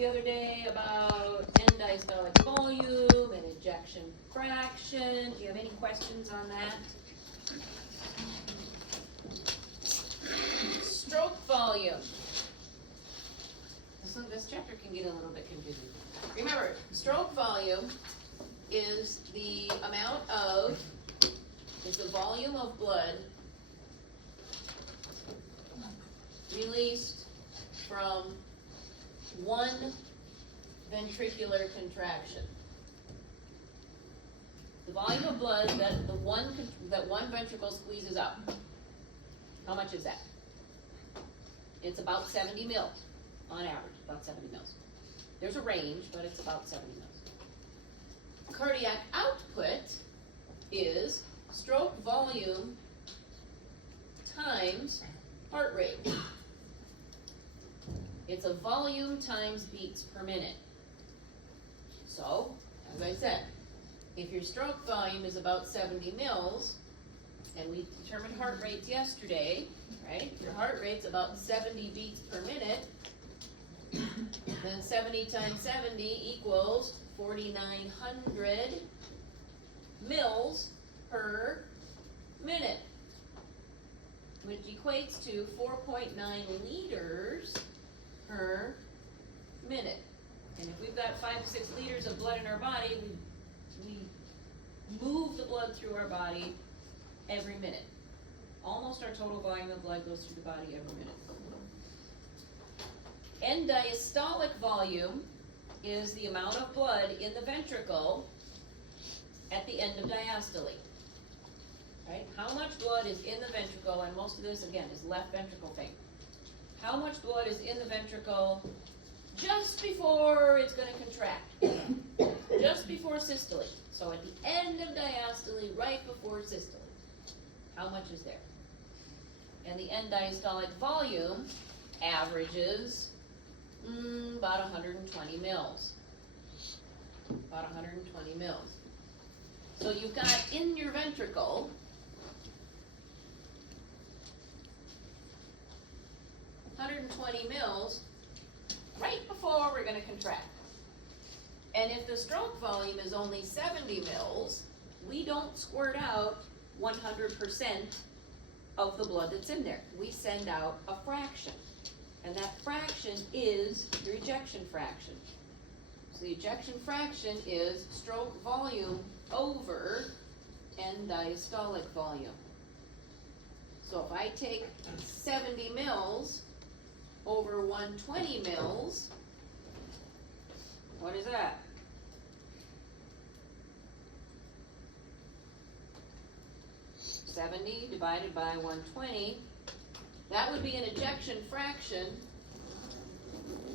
the other day about end diastolic volume and ejection fraction. Do you have any questions on that? Stroke volume. This chapter can get a little bit confusing. Remember, stroke volume is the volume of blood released from one ventricular contraction. The volume of blood that one ventricle squeezes up. How much is that? It's about 70 mils on average, about 70 mils. There's a range, but it's about 70 mils. Cardiac output is stroke volume times heart rate. It's a volume times beats per minute. So, as I said, if your stroke volume is about 70 mils, and we determined heart rates yesterday, right? Your heart rate's about 70 beats per minute, then 70 times 70 equals 4,900 mils per minute, which equates to 4.9 liters per minute. And if we've got 5 to 6 liters of blood in our body, we move the blood through our body every minute. Almost our total volume of blood goes through the body every minute. End diastolic volume is the amount of blood in the ventricle at the end of diastole. Right? How much blood is in the ventricle, and most of this, again, is left ventricle thing. How much blood is in the ventricle just before it's going to contract? Just before systole. So at the end of diastole, right before systole. How much is there? And the end diastolic volume averages about 120 mils. About 120 mils. So you've got in your ventricle 120 mils right before we're going to contract. And if the stroke volume is only 70 mils, we don't squirt out 100% of the blood that's in there. We send out a fraction. And that fraction is your ejection fraction. So the ejection fraction is stroke volume over end diastolic volume. So if I take 70 mils over 120 mils, what is that? $70 divided by 120, that would be an ejection fraction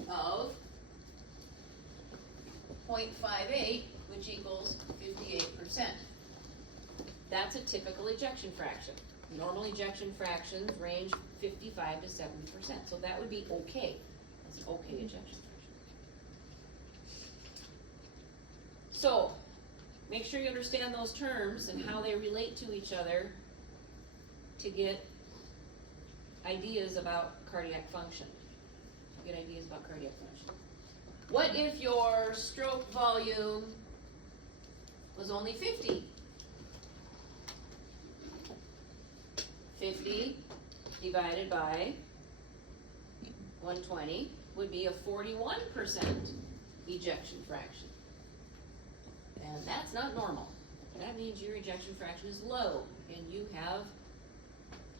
of 0.58, which equals 58%. That's a typical ejection fraction. Normal ejection fractions range 55 to 70%, so that would be okay. That's an okay ejection fraction. So, make sure you understand those terms and how they relate to each other to get ideas about cardiac function. Get ideas about cardiac function. What if your stroke volume was only 50? 50 divided by 120 would be a 41% ejection fraction. And that's not normal. That means your ejection fraction is low and you have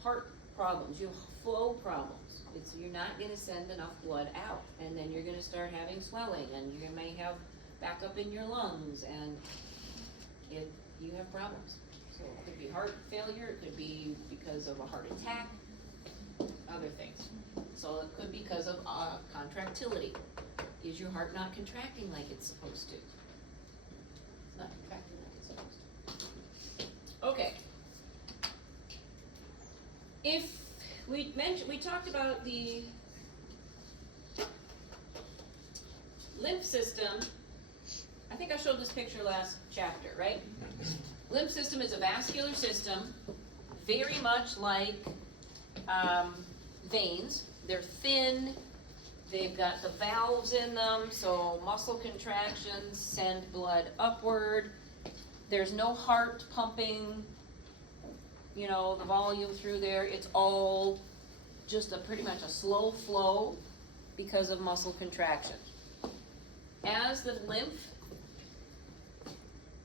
heart problems, you have flow problems. You're not going to send enough blood out, and then you're going to start having swelling, and you may have backup in your lungs, and you have problems. So it could be heart failure, it could be because of a heart attack, other things. So it could be because of contractility. Is your heart not contracting like it's supposed to? It's not contracting like it's supposed to. Okay. If we talked about the lymph system. I think I showed this picture last chapter, right? Lymph system is a vascular system, very much like veins. They're thin, They've got the valves in them, so muscle contractions send blood upward. There's no heart pumping, you know, the volume through there. It's all just pretty much a slow flow because of muscle contraction. As the lymph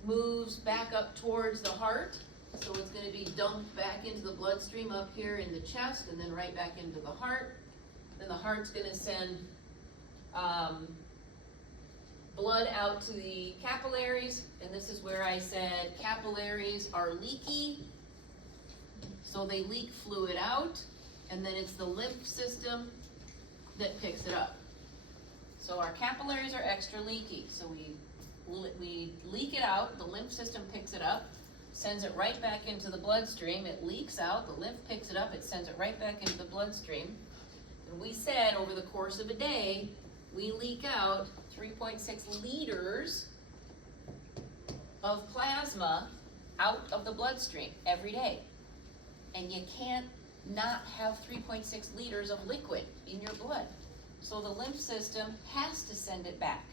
moves back up towards the heart, so it's going to be dumped back into the bloodstream up here in the chest and then right back into the heart. Then the heart's going to send blood out to the capillaries, and this is where I said capillaries are leaky, so they leak fluid out, and then it's the lymph system that picks it up. So our capillaries are extra leaky, so we leak it out, the lymph system picks it up, sends it right back into the bloodstream, it leaks out, the lymph picks it up, it sends it right back into the bloodstream. And we said over the course of a day, we leak out 3.6 liters of plasma out of the bloodstream every day. And you can't not have 3.6 liters of liquid in your blood. So the lymph system has to send it back.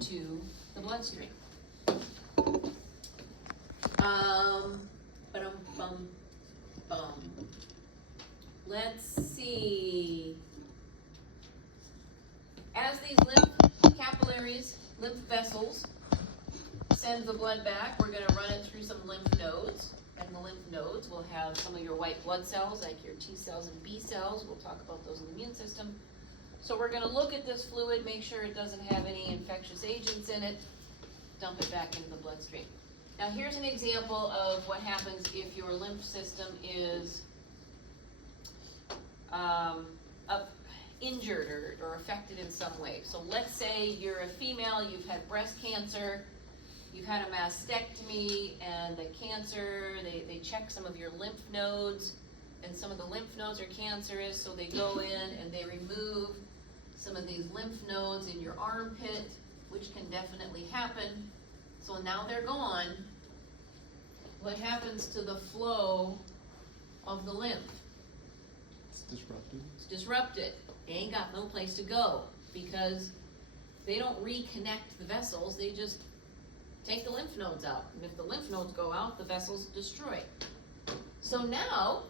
To the bloodstream. Let's see. As these lymph capillaries, lymph vessels, send the blood back, we're going to run it through some lymph nodes. And the lymph nodes will have some of your white blood cells, like your T cells and B cells. We'll talk about those in the immune system. So we're going to look at this fluid, make sure it doesn't have any infectious agents in it, dump it back into the bloodstream. Now here's an example of what happens if your lymph system is injured or affected in some way. So let's say you're a female, you've had breast cancer, you've had a mastectomy, and the cancer, they check some of your lymph nodes, and some of the lymph nodes are cancerous, so they go in and they remove some of these lymph nodes in your armpit, which can definitely happen. So now they're gone. What happens to the flow of the lymph? It's disrupted. It's disrupted. They ain't got no place to go because they don't reconnect the vessels, they just take the lymph nodes out. And if the lymph nodes go out, the vessel's destroyed. So now,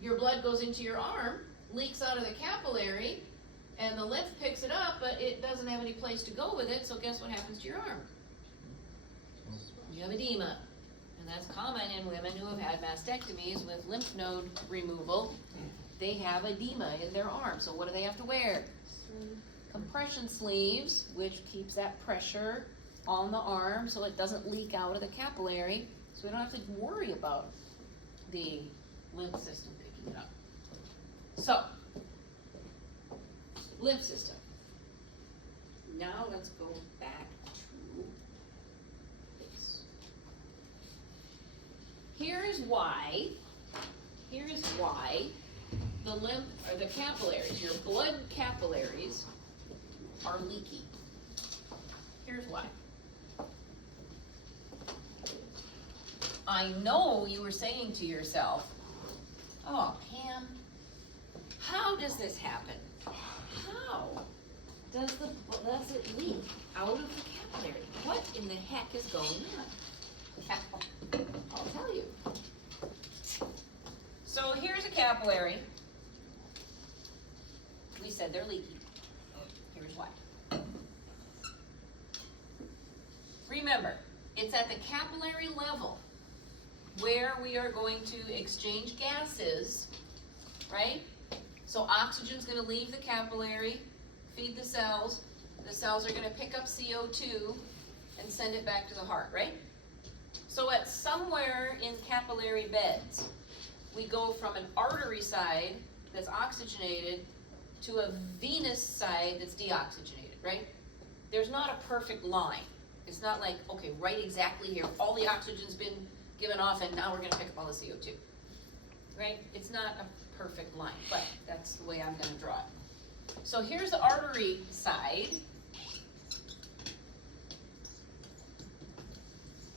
your blood goes into your arm, leaks out of the capillary, and the lymph picks it up, but it doesn't have any place to go with it, so guess what happens to your arm? You have edema. And that's common in women who have had mastectomies with lymph node removal. They have edema in their arm, so what do they have to wear? Compression sleeves, which keeps that pressure on the arm so it doesn't leak out of the capillary, so we don't have to worry about the lymph system picking it up. So, lymph system. Now let's go back to this. Here is why the lymph, or the capillaries, your blood capillaries are leaky. Here's why. I know you were saying to yourself, oh, Pam, how does this happen? How does it leak out of the capillary? What in the heck is going on? I'll tell you. So here's a capillary. We said they're leaky. Here's why. Remember, it's at the capillary level where we are going to exchange gases, right? So oxygen's going to leave the capillary, feed the cells. The cells are going to pick up CO2 and send it back to the heart, right? So at somewhere in capillary beds, we go from an artery side that's oxygenated to a venous side that's deoxygenated, right? There's not a perfect line. It's not like, okay, right exactly here, all the oxygen's been given off and now we're going to pick up all the CO2, right? It's not a perfect line, but that's the way I'm going to draw it. So here's the artery side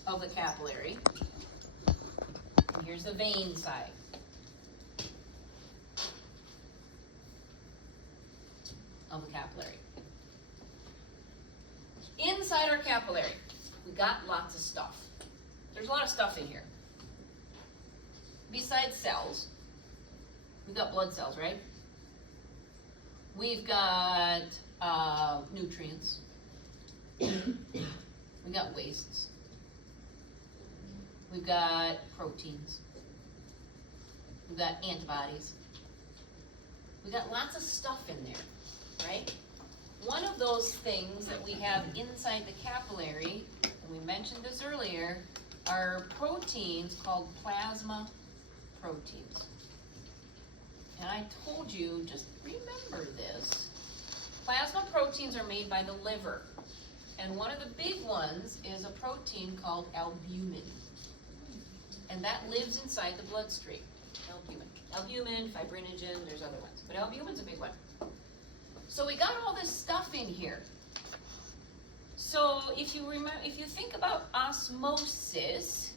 of the capillary, and here's the vein side. of the capillary. Inside our capillary, we got lots of stuff. There's a lot of stuff in here. Besides cells, we've got blood cells, right? We've got nutrients. We've got wastes. We've got proteins. We've got antibodies. We've got lots of stuff in there, right? One of those things that we have inside the capillary, and we mentioned this earlier, are proteins called plasma proteins. And I told you, just remember this. Plasma proteins are made by the liver. And one of the big ones is a protein called albumin. And that lives inside the bloodstream. Albumin, fibrinogen, there's other ones. But albumin's a big one. So we got all this stuff in here. So if you think about osmosis,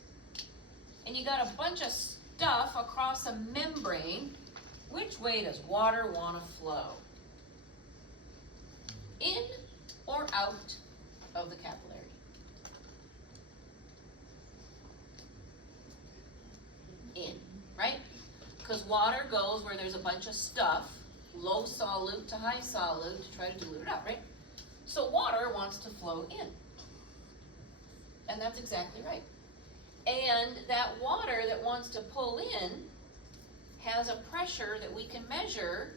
and you got a bunch of stuff across a membrane, which way does water want to flow? In or out of the capillary? In, right? Because water goes where there's a bunch of stuff, low solute to high solute, to try to dilute it out, right? So water wants to flow in. And that's exactly right. And that water that wants to pull in has a pressure that we can measure.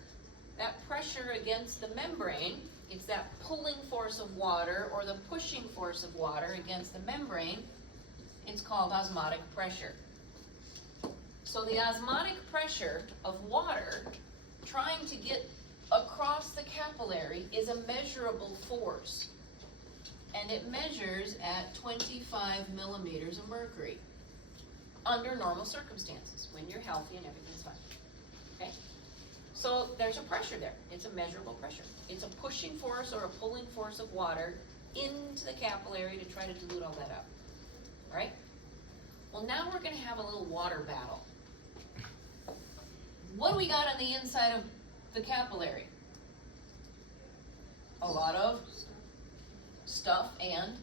That pressure against the membrane, it's that pulling force of water or the pushing force of water against the membrane. It's called osmotic pressure. So the osmotic pressure of water trying to get across the capillary is a measurable force. And it measures at 25 millimeters of mercury under normal circumstances, when you're healthy and everything's fine. Okay? So there's a pressure there. It's a measurable pressure. It's a pushing force or a pulling force of water into the capillary to try to dilute all that out. All right? Well, now we're going to have a little water battle. What do we got on the inside of the capillary? A lot of stuff and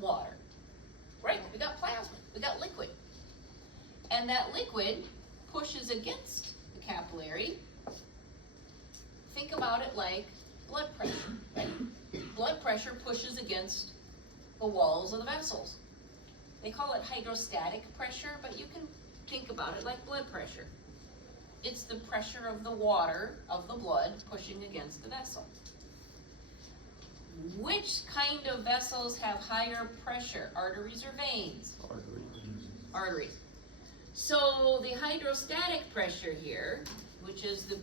water. Right? We got plasma. We got liquid. And that liquid pushes against the capillary. Think about it like blood pressure. Right? Blood pressure pushes against the walls of the vessels. They call it hydrostatic pressure, but you can think about it like blood pressure. It's the pressure of the water, of the blood, pushing against the vessel. Which kind of vessels have higher pressure, arteries or veins? Arteries. So the hydrostatic pressure here, which is the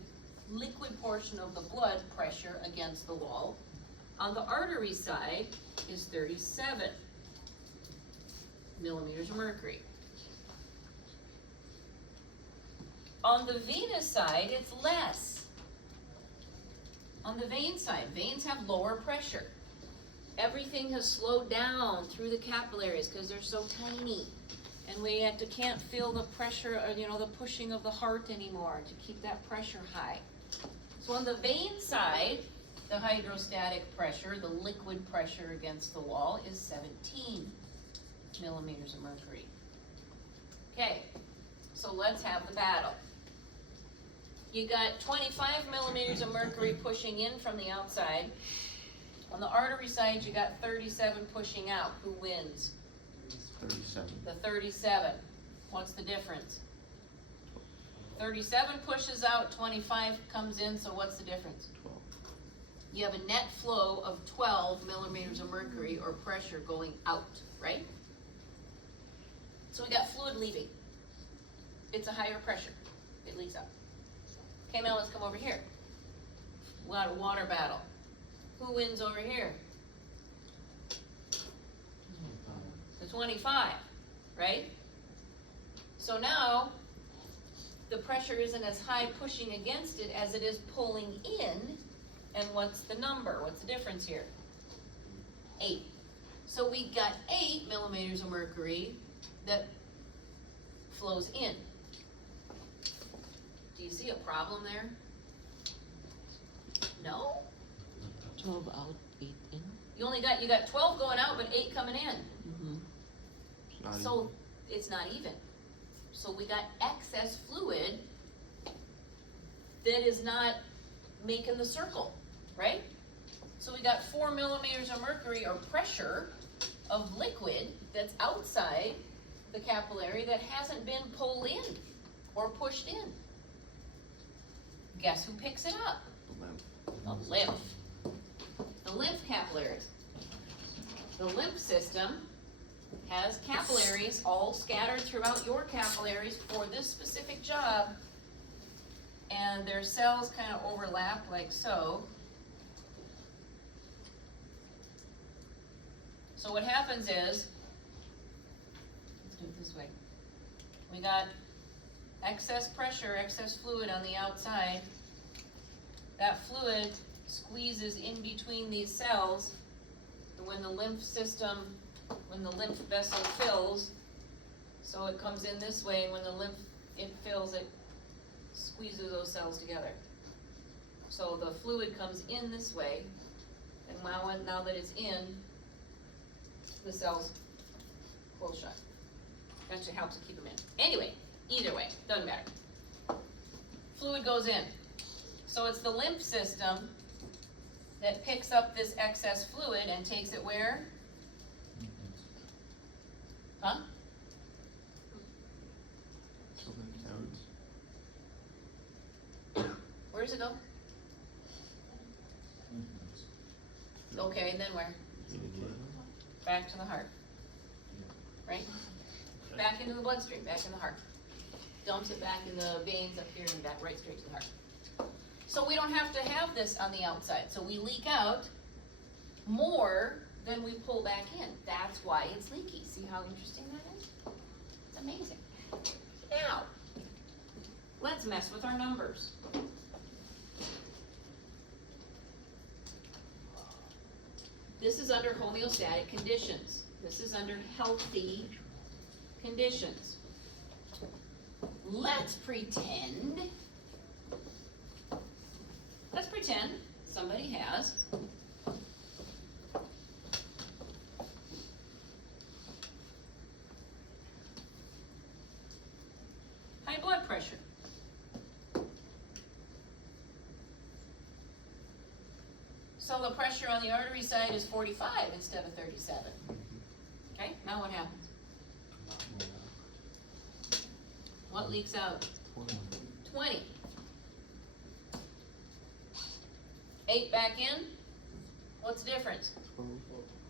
liquid portion of the blood pressure against the wall, on the artery side is 37 millimeters of mercury. On the venous side, it's less. On the vein side, veins have lower pressure. Everything has slowed down through the capillaries because they're so tiny. And we can't feel the pressure, or, the pushing of the heart anymore to keep that pressure high. So on the vein side, the hydrostatic pressure, the liquid pressure against the wall, is 17 millimeters of mercury. Okay, so let's have the battle. You got 25 millimeters of mercury pushing in from the outside. On the artery side, you got 37 pushing out. Who wins? 37. The 37. What's the difference? 37 pushes out, 25 comes in, so what's the difference? 12. You have a net flow of 12 millimeters of mercury or pressure going out, right? So we got fluid leaving. It's a higher pressure. It leaks out. Okay, now let's come over here. We got a water battle. Who wins over here? The 25, right? So now, the pressure isn't as high pushing against it as it is pulling in. And what's the number? What's the difference here? 8. So we got 8 millimeters of mercury that flows in. Do you see a problem there? No. 12 out, 8 in. You got 12 going out, but 8 coming in. Mm-hmm. It's not So even. it's not even. So we got excess fluid that is not making the circle, right? So we got 4 millimeters of mercury or pressure of liquid that's outside the capillary that hasn't been pulled in or pushed in. Guess who picks it up? The lymph. The lymph. The lymph capillaries. The lymph system has capillaries all scattered throughout your capillaries for this specific job, and their cells kind of overlap like so. So what happens is, let's do it this way. We got excess pressure, excess fluid on the outside. That fluid squeezes in between these cells, and when the lymph vessel fills, so it comes in this way, and when it fills, it squeezes those cells together. So the fluid comes in this way, and now that it's in, the cells close shut. That should help to keep them in. Anyway, either way, doesn't matter. Fluid goes in. So it's the lymph system that picks up this excess fluid and takes it where? Huh? So that counts. Where does it go? Okay, and then where? Back to the heart. Right? Back into the bloodstream, back in the heart. Dumps it back in the veins up here and back right straight to the heart. So we don't have to have this on the outside. So we leak out more than we pull back in. That's why it's leaky. See how interesting that is? It's amazing. Now, let's mess with our numbers. This is under homeostatic conditions. This is under healthy conditions. Let's pretend somebody has high blood pressure. So the pressure on the artery side is 45 instead of 37. Okay, now what happens? What leaks out? 20. 8 back in? What's the difference? 12.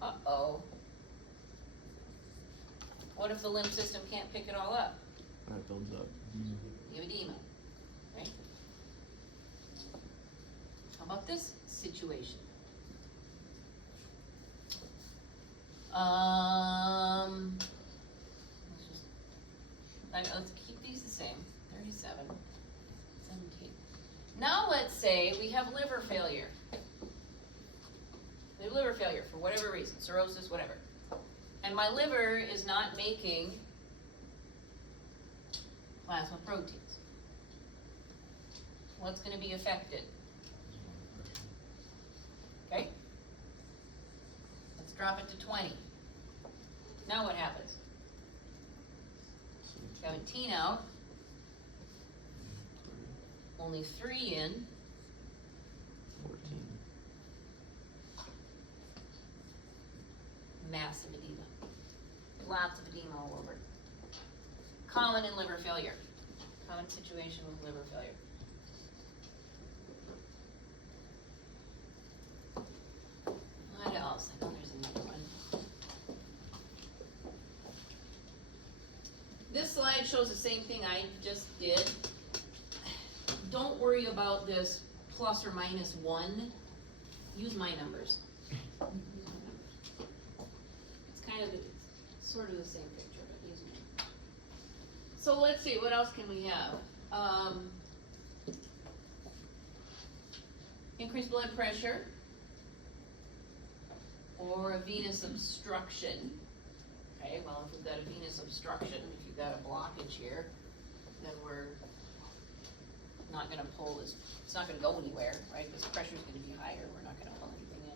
Uh-oh. What if the lymph system can't pick it all up? And it builds up. You have edema, right? How about this situation? Let's keep these the same. 37, 17. Now let's say we have liver failure. We have liver failure for whatever reason, cirrhosis, whatever. And my liver is not making plasma proteins. What's going to be affected? Okay? Let's drop it to 20. Now what happens? 17 out. Only 3 in. 14. Massive edema. Lots of edema all over. Common in liver failure. Common situation with liver failure. What else? I know there's another one. This slide shows the same thing I just did. Don't worry about this plus or minus 1. Use my numbers. It's kind of sort of the same picture, but use mine. So let's see, what else can we have? Increased blood pressure or a venous obstruction. Okay, well, if we've got a venous obstruction, if you've got a blockage here, then we're not going to pull this, it's not going to go anywhere, right? This pressure's going to be higher, we're not going to pull anything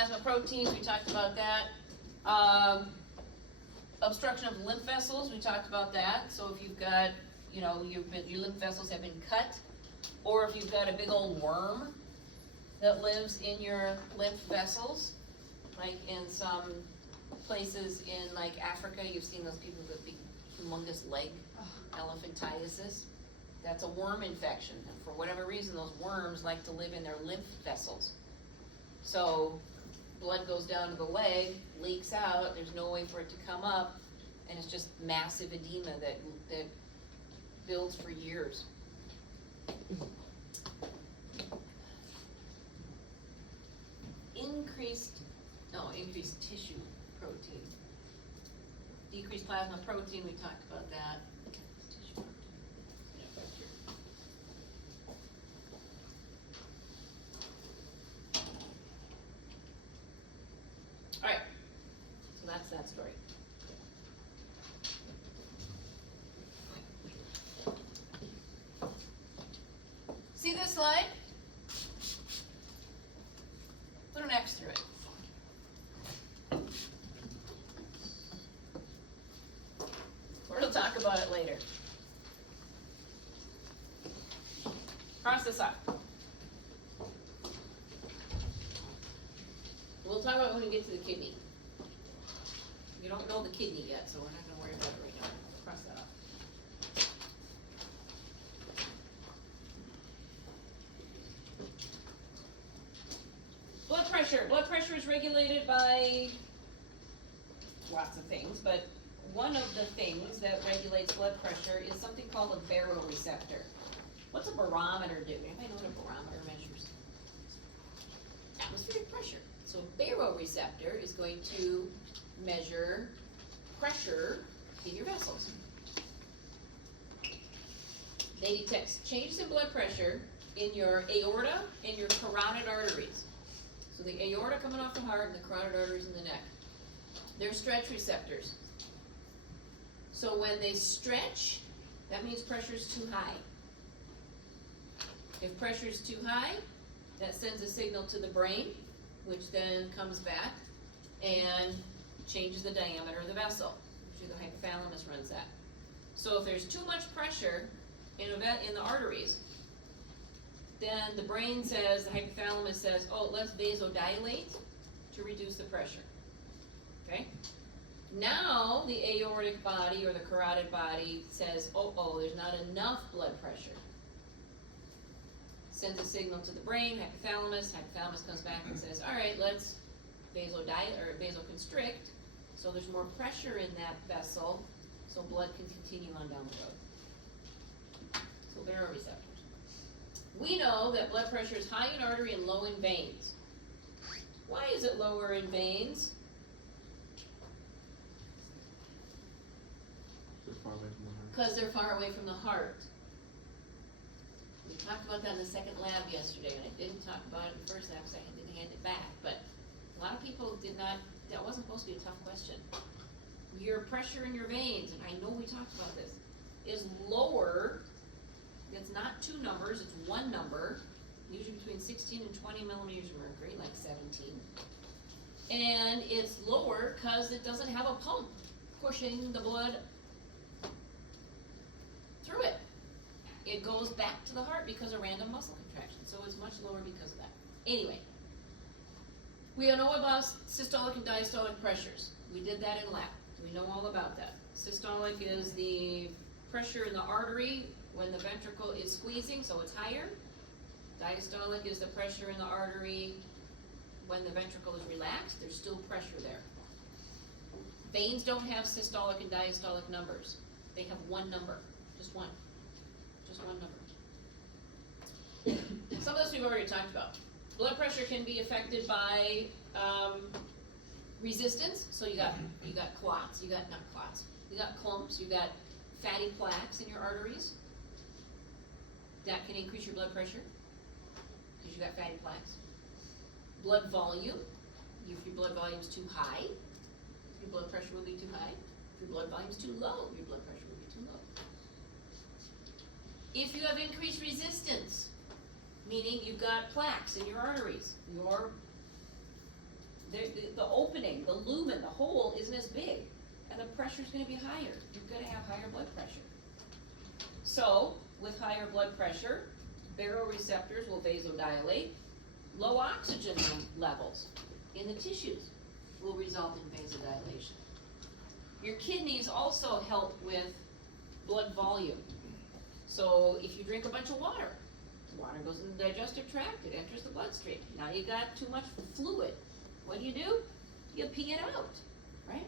plasma proteins, we talked about that. Obstruction of lymph vessels, we talked about that. So if you've got, you know, your lymph vessels have been cut, or if you've got a big old worm that lives in your lymph vessels, like in some places in like Africa, you've seen those people with big humongous leg, elephantiasis. That's a worm infection, and for whatever reason, those worms like to live in their lymph vessels. So blood goes down to the leg, leaks out, there's no way for it to come up, and it's just massive edema that builds for years. Increased tissue protein. Decreased plasma protein, we talked about that. Tissue protein. Yeah, back here. Alright, so that's that story. See this slide? Put an X through it. We'll talk about it later. Cross this off. We'll talk about it when we get to the kidney. We don't know the kidney yet, so we're not going to worry about it right now. Cross that off. Blood pressure. Blood pressure is regulated by lots of things, but one of the things that regulates blood pressure is something called a baroreceptor. What's a barometer do? Anybody know what a barometer measures? Atmospheric pressure. So a baroreceptor is going to measure pressure in your vessels. They detect changes in blood pressure in your aorta and your carotid arteries. So the aorta coming off the heart and the carotid arteries in the neck. They're stretch receptors. So when they stretch, that means pressure is too high. If pressure is too high, that sends a signal to the brain, which then comes back and changes the diameter of the vessel. Usually the hypothalamus runs that. So if there's too much pressure in the arteries, then the brain says, the hypothalamus says, oh, let's vasodilate to reduce the pressure. Okay? Now the aortic body or the carotid body says, oh, there's not enough blood pressure. Sends a signal to the brain, hypothalamus comes back and says, all right, let's vasodilate or vasoconstrict, so there's more pressure in that vessel, so blood can continue on down the road. So baroreceptors. We know that blood pressure is high in artery and low in veins. Why is it lower in veins? Because they're far away from the heart. We talked about that in the second lab yesterday, and I didn't talk about it in the first lab because I didn't hand it back. But a lot of people did not, that wasn't supposed to be a tough question. Your pressure in your veins, and I know we talked about this, is lower. It's not two numbers, it's one number, usually between 16 and 20 millimeters of mercury, like 17. And it's lower because it doesn't have a pump pushing the blood through it. It goes back to the heart because of random muscle contraction, so it's much lower because of that. Anyway, we know about systolic and diastolic pressures. We did that in lab. We know all about that. Systolic is the pressure in the artery when the ventricle is squeezing, so it's higher. Diastolic is the pressure in the artery when the ventricle is relaxed. There's still pressure there. Veins don't have systolic and diastolic numbers. They have one number, just one. Just one number. Some of this we've already talked about. Blood pressure can be affected by resistance. So you got clots, you got clumps, you got fatty plaques in your arteries. That can increase your blood pressure because you got fatty plaques. Blood volume. If your blood volume is too high, your blood pressure will be too high. If your blood volume is too low, your blood pressure will be too low. If you have increased resistance, meaning you've got plaques in your arteries, your the opening, the lumen, the hole isn't as big, and the pressure's gonna be higher. You're gonna have higher blood pressure. So, with higher blood pressure, baroreceptors will vasodilate. Low oxygen levels in the tissues will result in vasodilation. Your kidneys also help with blood volume. So if you drink a bunch of water goes in the digestive tract, it enters the bloodstream. Now you got too much fluid. What do? You pee it out, right?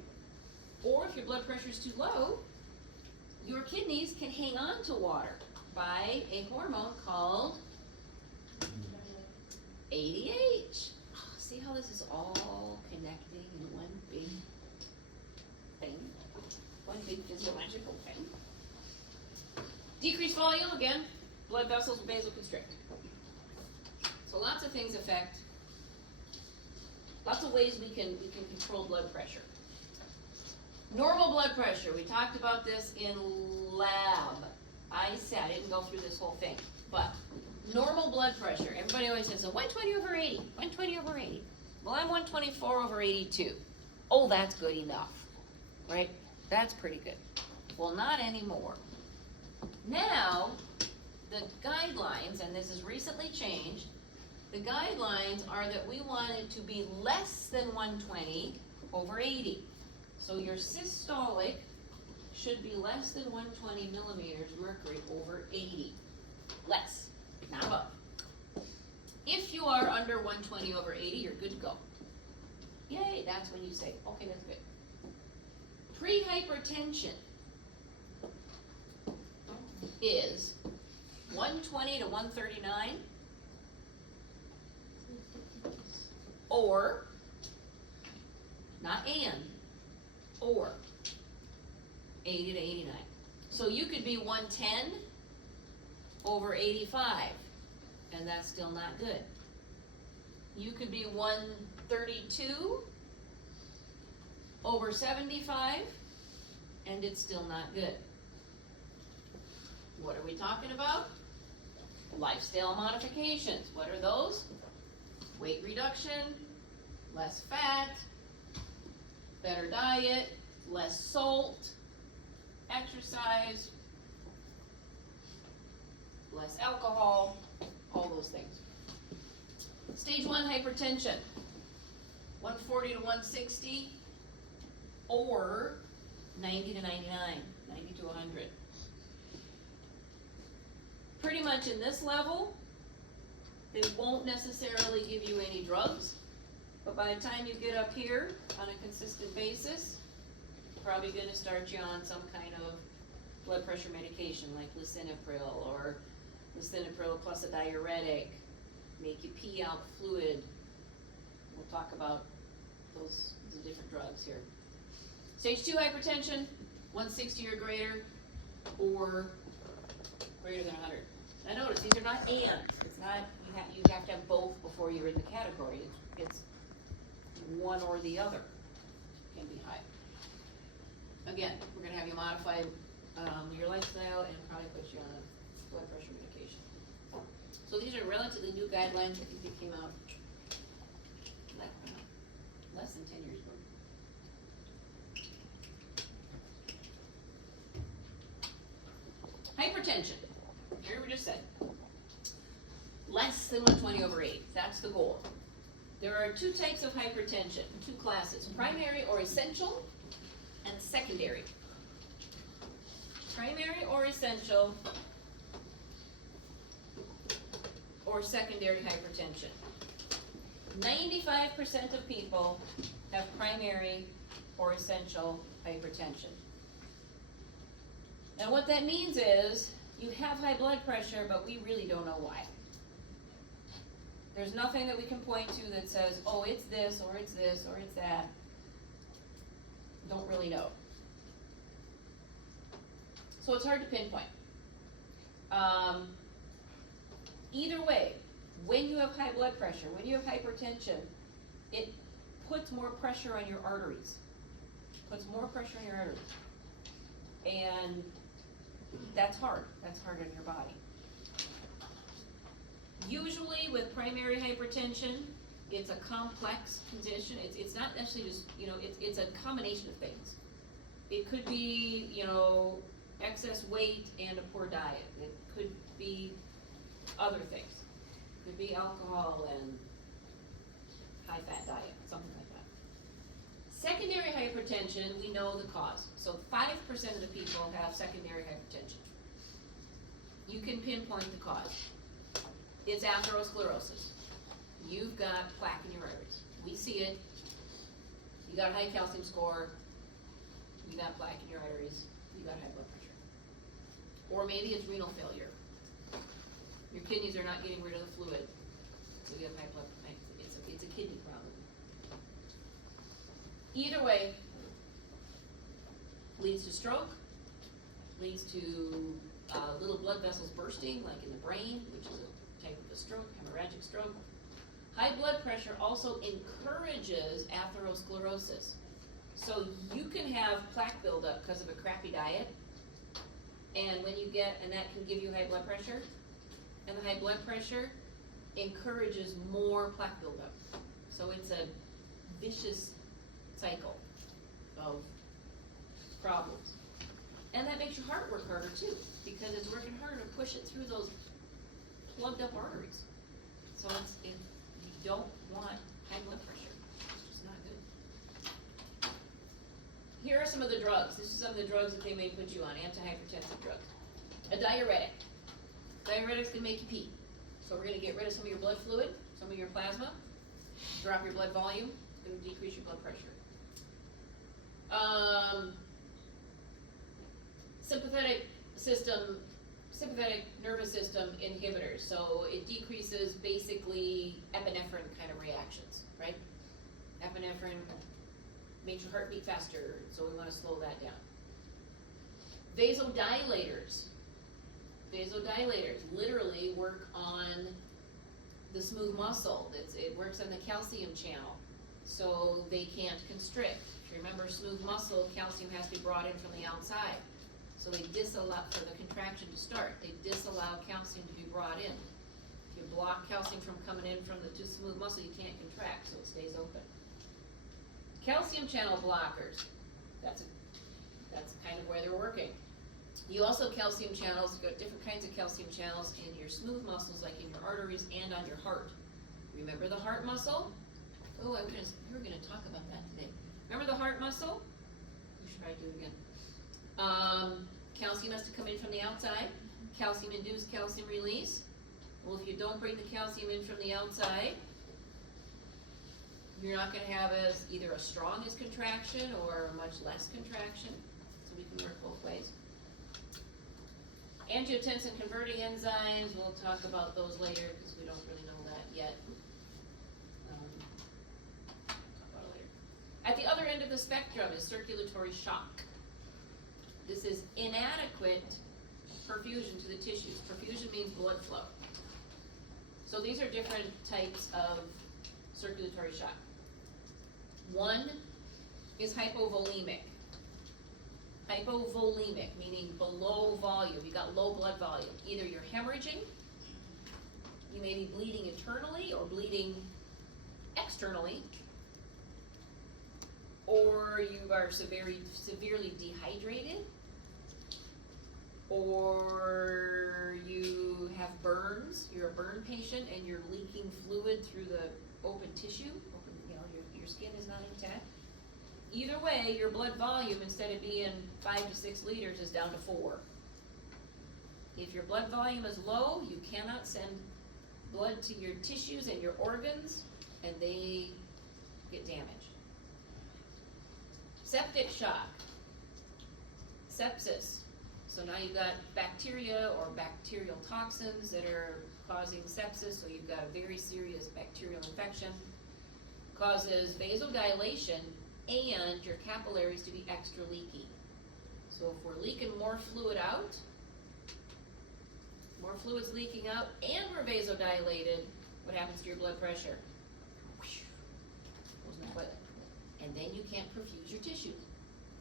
Or if your blood pressure is too low, your kidneys can hang on to water by a hormone called ADH. Oh, see how this is all connecting in one big thing? One big physiological thing. Decreased volume, again, blood vessels will vasoconstrict. So lots of things affect, lots of ways we can control blood pressure. Normal blood pressure, we talked about this in lab. I didn't go through this whole thing, but normal blood pressure, everybody always says, 120/80, 120/80. Well, I'm 124/82. Oh, that's good enough, right? That's pretty good. Well, not anymore. Now, the guidelines, and this has recently changed, the guidelines are that we want it to be less than 120/80. So your systolic should be less than 120 millimeters mercury over 80. Less, not above. If you are under 120/80, you're good to go. Yay, that's when you say, okay, that's good. Pre-hypertension is 120 to 139, or, not and, or 80 to 89. So you could be 110/85, and that's still not good. You could be 132/75, and it's still not good. What are we talking about? Lifestyle modifications. What are those? Weight reduction, less fat, better diet, less salt, exercise, less alcohol, all those things. Stage 1 hypertension, 140 to 160, or 90 to 99, 90 to 100. Pretty much in this level, they won't necessarily give you any drugs, but by the time you get up here on a consistent basis, probably going to start you on some kind of blood pressure medication like lisinopril or lisinopril plus a diuretic, make you pee out fluid. We'll talk about the different drugs here. Stage 2 hypertension, 160 or greater, or greater than 100. Now notice, these are not ands. It's not, you have to have both before you're in the category. It's one or the other can be high. Again, we're going to have you modify your lifestyle and probably put you on a blood pressure medication. So these are relatively new guidelines. I think they came out less than 10 years ago. Hypertension. Here we just said less than 120/80. That's the goal. There are two types of hypertension, two classes: primary or essential, and secondary. Primary or essential, or secondary hypertension. 95% of people have primary or essential hypertension. And what that means is you have high blood pressure, but we really don't know why. There's nothing that we can point to that says, oh, it's this, or it's this, or it's that. Don't really know. So it's hard to pinpoint. Either way, when you have high blood pressure, when you have hypertension, it puts more pressure on your arteries. Puts more pressure on your arteries. And that's hard. That's hard on your body. Usually with primary hypertension, it's a complex condition, it's not necessarily just, it's a combination of things. It could be, excess weight and a poor diet, it could be other things. It could be alcohol and high-fat diet, something like that. Secondary hypertension, we know the cause. So 5% of the people have secondary hypertension. You can pinpoint the cause. It's atherosclerosis. You've got plaque in your arteries. We see it. You got a high calcium score. You got plaque in your arteries. You got high blood pressure. Or maybe it's renal failure. Your kidneys are not getting rid of the fluid. So you have high blood pressure. It's a kidney problem. Either way, leads to stroke, leads to little blood vessels bursting, like in the brain, which is a type of a stroke, hemorrhagic stroke. High blood pressure also encourages atherosclerosis. So you can have plaque buildup because of a crappy diet, and that can give you high blood pressure, and the high blood pressure encourages more plaque buildup. So it's a vicious cycle of problems. And that makes your heart work harder too, because it's working harder to push it through those plugged up arteries. So you don't want high blood pressure. It's just not good. Here are some of the drugs. This is some of the drugs that they may put you on, antihypertensive drugs. A diuretic. Diuretics can make you pee. So we're going to get rid of some of your blood fluid, some of your plasma, drop your blood volume, it's going to decrease your blood pressure. Sympathetic nervous system inhibitors. So it decreases basically epinephrine kind of reactions, right? Epinephrine makes your heart beat faster, so we want to slow that down. Vasodilators. Vasodilators literally work on the smooth muscle. It works on the calcium channel, so they can't constrict. If you remember, smooth muscle, calcium has to be brought in from the outside. So they disallow, for the contraction to start, they disallow calcium to be brought in. If you block calcium from coming in from the smooth muscle, you can't contract, so it stays open. Calcium channel blockers, that's kind of where they're working. You also calcium channels, you've got different kinds of calcium channels in your smooth muscles, like in your arteries and on your heart. Remember the heart muscle? Oh, we were gonna talk about that today. Remember the heart muscle? We should probably do it again. Calcium has to come in from the outside. Calcium-induced calcium release. Well, if you don't bring the calcium in from the outside, you're not going to have either a strong as contraction or a much less contraction. So we can work both ways. Angiotensin converting enzymes, we'll talk about those later because we don't really know that yet. Talk about it later. At the other end of the spectrum is circulatory shock. This is inadequate perfusion to the tissues. Perfusion means blood flow. So these are different types of circulatory shock. One is hypovolemic. Hypovolemic, meaning below volume. You got low blood volume. Either you're hemorrhaging, you may be bleeding internally or bleeding externally, or you are severely dehydrated, or you have burns, you're a burn patient and you're leaking fluid through the open tissue, your skin is not intact. Either way, your blood volume, instead of being 5 to 6 liters, is down to 4. If your blood volume is low, you cannot send blood to your tissues and your organs, and they get damaged. Septic shock, sepsis. So now you've got bacteria or bacterial toxins that are causing sepsis, so you've got a very serious bacterial infection. Causes vasodilation and your capillaries to be extra leaky. So if we're leaking more fluid out, more fluid's leaking out, and we're vasodilated, what happens to your blood pressure? Goes in the toilet. And then you can't perfuse your tissues.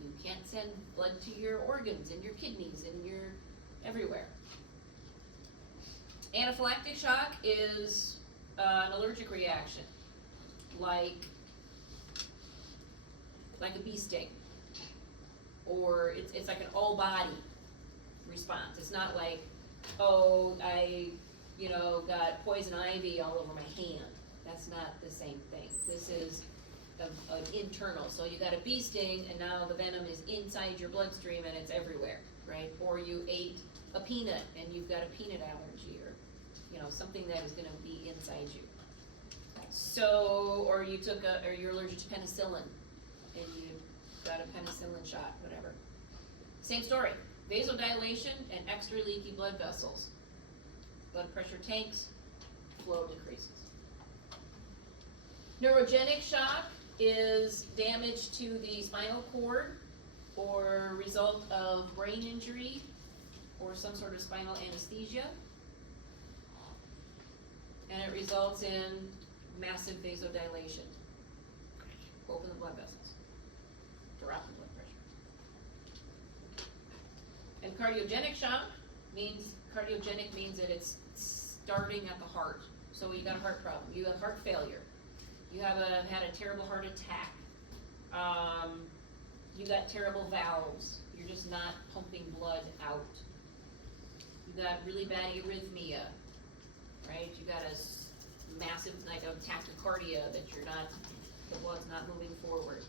You can't send blood to your organs and your kidneys and your everywhere. Anaphylactic shock is an allergic reaction. like a bee sting. Or it's like an all body response. It's not like, oh, I, got poison ivy all over my hand. That's not the same thing. This is an internal. So you got a bee sting and now the venom is inside your bloodstream and it's everywhere, right? Or you ate a peanut and you've got a peanut allergy, or, something that is gonna be inside you. So, or you're allergic to penicillin and you got a penicillin shot, whatever. Same story. Vasodilation and extra leaky blood vessels. Blood pressure tanks, flow decreases. Neurogenic shock is damage to the spinal cord or result of brain injury or some sort of spinal anesthesia. And it results in massive vasodilation. Open the blood vessels. Drop the blood pressure. And cardiogenic shock means that it's starting at the heart. So you got a heart problem, you have heart failure, you have had a terrible heart attack, you got terrible valves, you're just not pumping blood out. You got really bad arrhythmia, right? You got a massive, like a tachycardia that the blood's not moving forward.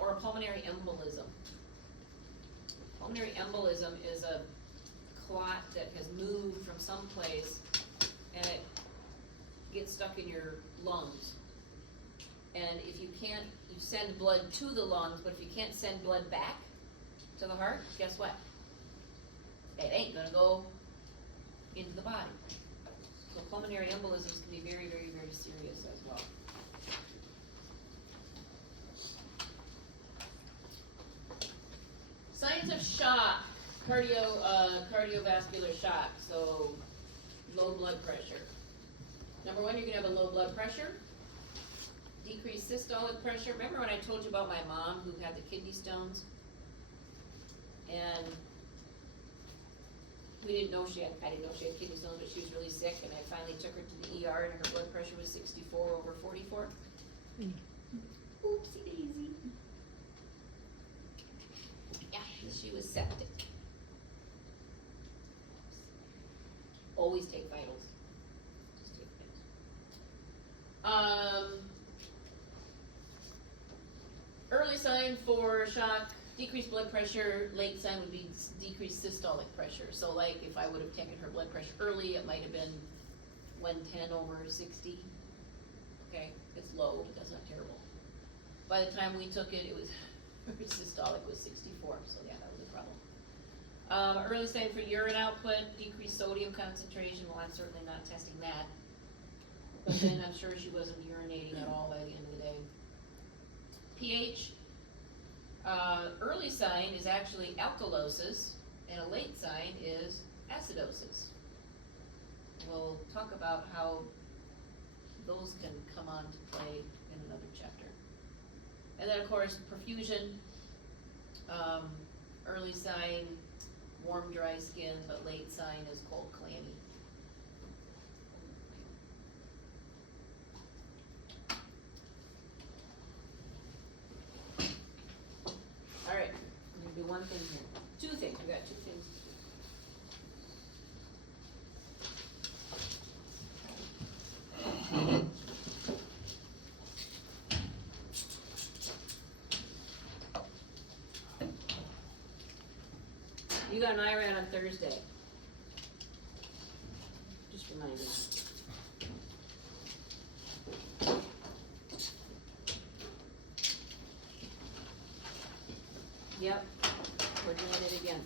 Or a pulmonary embolism. Pulmonary embolism is a clot that has moved from someplace and it gets stuck in your lungs. And if you send blood to the lungs, but if you can't send blood back to the heart, guess what? It ain't gonna go into the body. So pulmonary embolisms can be very, very, very serious as well. Signs of shock, cardiovascular shock, so low blood pressure. Number one, you're gonna have a low blood pressure, decreased systolic pressure. Remember when I told you about my mom who had the kidney stones? And I didn't know she had kidney stones, but she was really sick, and I finally took her to the ER and her blood pressure was 64/44. Oopsie daisy. Yeah, she was septic. Always take vitals. Just take vitals. Early sign for shock, decreased blood pressure. Late sign would be decreased systolic pressure. So like if I would have taken her blood pressure early, it might have been 110/60. Okay, it's low, but that's not terrible. By the time we took it, it was her systolic was 64, so yeah, that was a problem. Early sign for urine output, decreased sodium concentration. Well, I'm certainly not testing that. But then I'm sure she wasn't urinating at all by the end of the day. pH, early sign is actually alkalosis, and a late sign is acidosis. We'll talk about how those can come on to play in another chapter. And then of course, perfusion, early sign, warm, dry skin, but late sign is cold, clammy. All right, I'm gonna do one thing here. Two things, we got two things to do. You got an IRAD on Thursday. Just remind me. Yep, we're doing it again.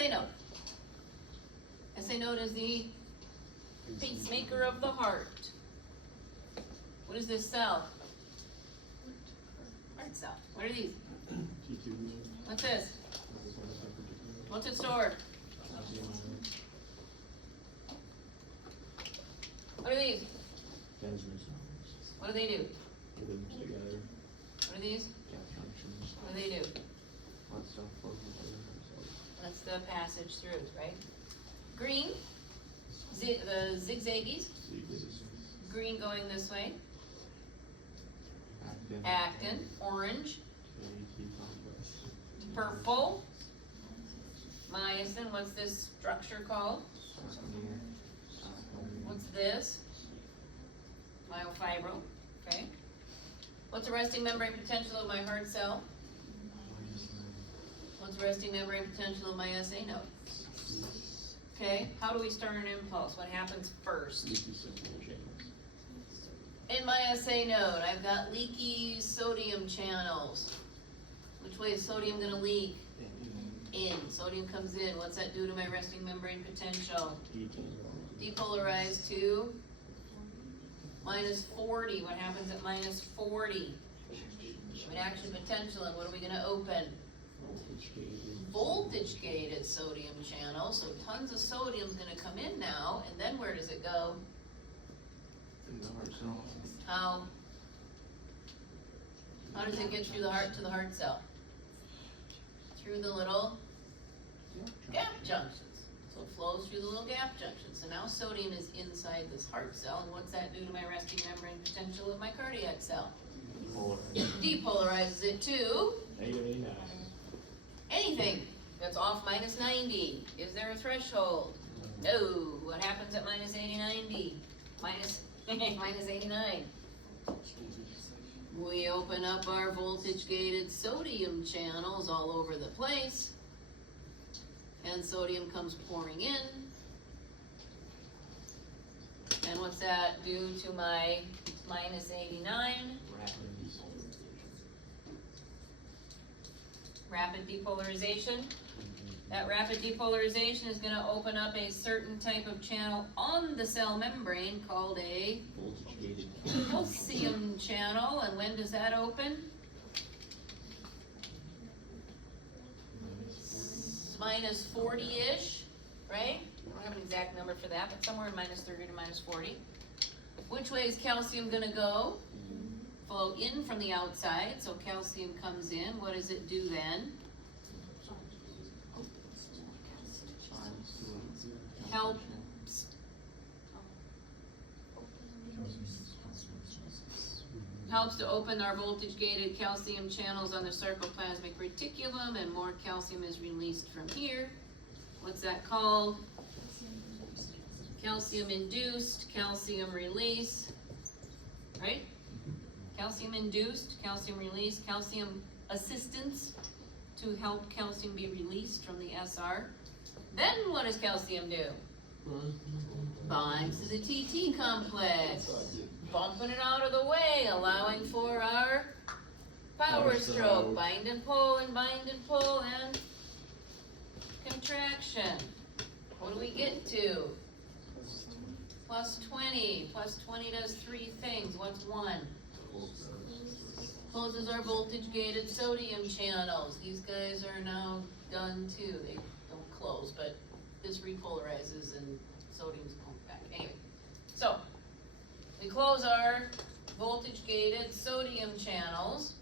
SA node. SA node is the pacemaker of the heart. What is this cell? Heart cell. What are these? What's this? What's it store? What are these? What do they do? What are these? What do they do? That's the passage through, right? Green, the zigzaggies. Green going this way. Actin, orange. Purple. Myosin, what's this structure called? What's this? Myofibro, okay. What's the resting membrane potential of my heart cell? What's the resting membrane potential of my SA node? Okay, how do we start an impulse? What happens first? In my SA node, I've got leaky sodium channels. Which way is sodium gonna leak? In. Sodium comes in. What's that do to my resting membrane potential? Depolarize to minus 40. What happens at minus 40? Reaction potential, and what are we gonna open? Voltage gated sodium channel. So tons of sodium's gonna come in now, and then where does it go? How does it get through the heart to the heart cell? Through the little gap junctions. So it flows through the little gap junctions. So now sodium is inside this heart cell, and what's that do to my resting membrane potential of my cardiac cell? Depolarizes it to anything that's off minus 90. Is there a threshold? No. What happens at minus 80, 90? Minus 89. We open up our voltage gated sodium channels all over the place, and sodium comes pouring in. And what's that do to my minus 89? Rapid depolarization. That rapid depolarization is going to open up a certain type of channel on the cell membrane called a calcium channel. And when does that open? Minus 40-ish, right? I don't have an exact number for that, but somewhere in minus 30 to minus 40. Which way is calcium going to go? Flow in from the outside, so calcium comes in. What does it do then? Helps to open our voltage-gated calcium channels on the sarcoplasmic reticulum, and more calcium is released from here. What's that called? Calcium-induced, calcium release, right? Calcium-induced, calcium release, calcium assistance to help calcium be released from the SR. Then what does calcium do? Binds to the TT complex, bumping it out of the way, allowing for our power stroke. Bind and pull and contraction. What do we get to? Plus 20. Plus 20 does three things. What's one? Closes our voltage gated sodium channels. These guys are now done too. They don't close, but this repolarizes and sodium's pumped back. Anyway, so we close our voltage gated sodium channels.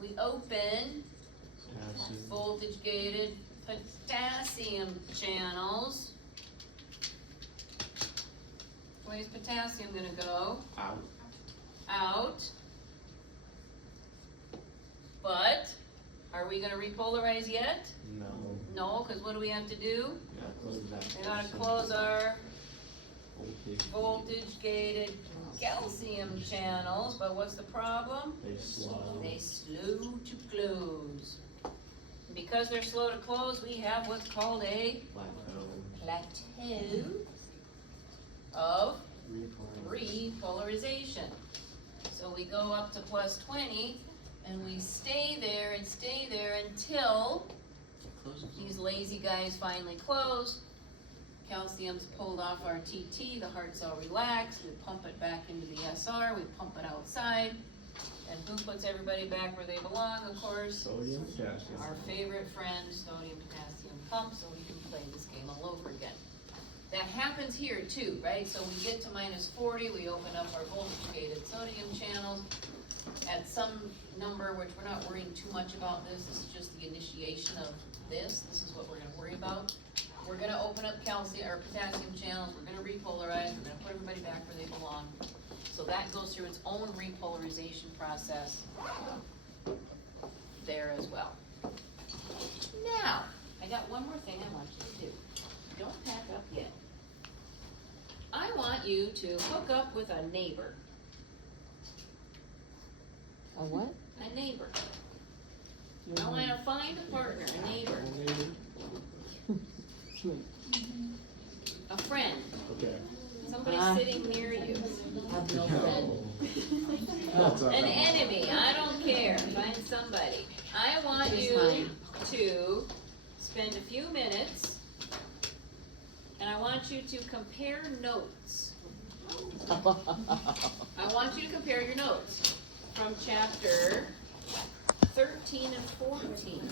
We open voltage gated potassium channels. Where's potassium gonna go? Out. But are we gonna repolarize yet? No, because what do we have to do? We gotta close our voltage gated calcium channels, but what's the problem? They slow to close. And because they're slow to close, we have what's called a plateau of repolarization. So we go up to plus 20, and we stay there until These lazy guys finally close. Calcium's pulled off our TT, the heart's all relaxed, we pump it back into the SR, we pump it outside. And who puts everybody back where they belong, of course? Sodium, potassium. Our favorite friend, sodium potassium pump, so we can play this game all over again. That happens here too, right? So we get to -40, we open up our voltage gated sodium channels. At some number, which we're not worrying too much about this is just the initiation of this. This is what we're gonna worry about. We're gonna open up calcium or potassium channels, we're gonna repolarize, we're gonna put everybody back where they belong. So that goes through its own repolarization process there as well. Now, I got one more thing I want you to do. Don't pack up yet. I want you to hook up with a neighbor. A what? A neighbor. I want to find a partner, a neighbor, a friend, Okay. somebody sitting near you. Have no friend. An enemy, I don't care, find somebody. I want She's you mine. to spend a few minutes, and I want you to compare notes. I want you to compare your notes from chapter 13 and 14.